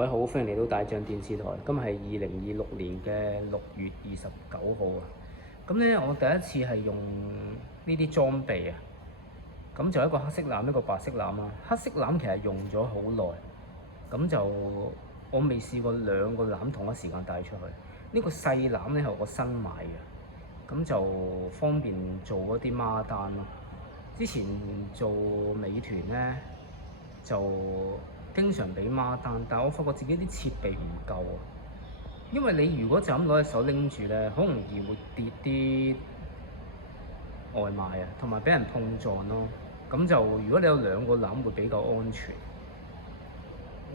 各位好，歡迎嚟到大象電視台。今日係2026年嘅6月29號啊。咁咧，我第一次係用呢啲裝備啊。咁就一個黑色欖，一個白色欖啦。黑色欖其實用咗好耐，咁就我未試過兩個欖同一時間帶出去。呢個細欖咧係我新買嘅，咁就方便做嗰啲孖單咯。之前做美團咧就經常俾孖單，但係我發覺自己啲設備唔夠啊。因為你如果就咁攞隻手拎住咧，好容易會跌啲外賣啊，同埋俾人碰撞咯。咁就如果你有兩個籃會比較安全。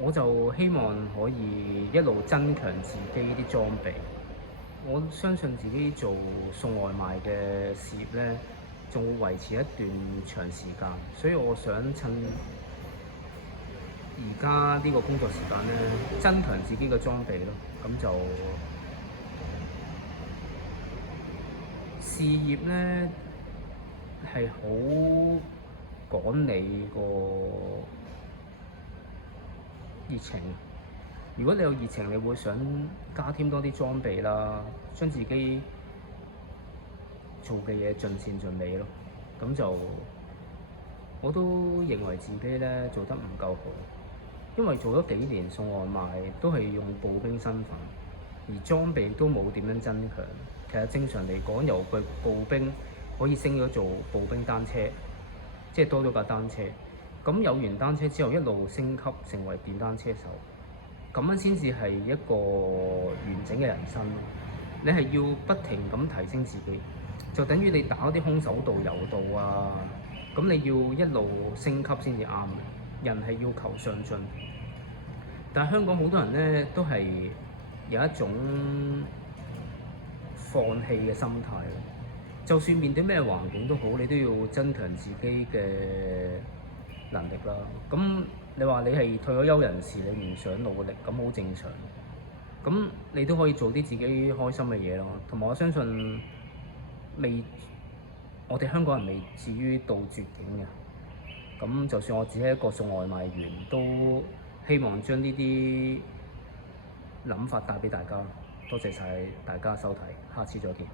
我就希望可以一路增強自己啲裝備。我相信自己做送外賣嘅事業咧，仲會維持一段長時間，所以我想趁而家呢個工作時間咧，增強自己嘅裝備咯。咁就事業咧係好趕你個熱情。如果你有熱情，你會想加添多啲裝備啦，將自己做嘅嘢盡善盡美咯。咁就我都認為自己咧做得唔夠好，因為做咗幾年送外賣都係用步兵身份，而裝備都冇點樣增強。其實正常嚟講，由個步兵可以升咗做步兵單車，即係多咗架單車。咁有完單車之後，一路升級成為電單車手，咁樣先至係一個完整嘅人生。你係要不停咁提升自己，就等於你打啲空手道、柔道啊，咁你要一路升級先至啱。人係要求上進，但係香港好多人咧都係有一種放棄嘅心態。就算面對咩環境都好，你都要增強自己嘅能力啦。咁你話你係退咗休人士，你唔想努力，咁好正常。咁你都可以做啲自己開心嘅嘢咯。同埋我相信我哋香港人未至於到絕境嘅。咁就算我只係一個送外賣員，都希望將呢啲諗法帶俾大家。多謝晒大家收睇，下次再見。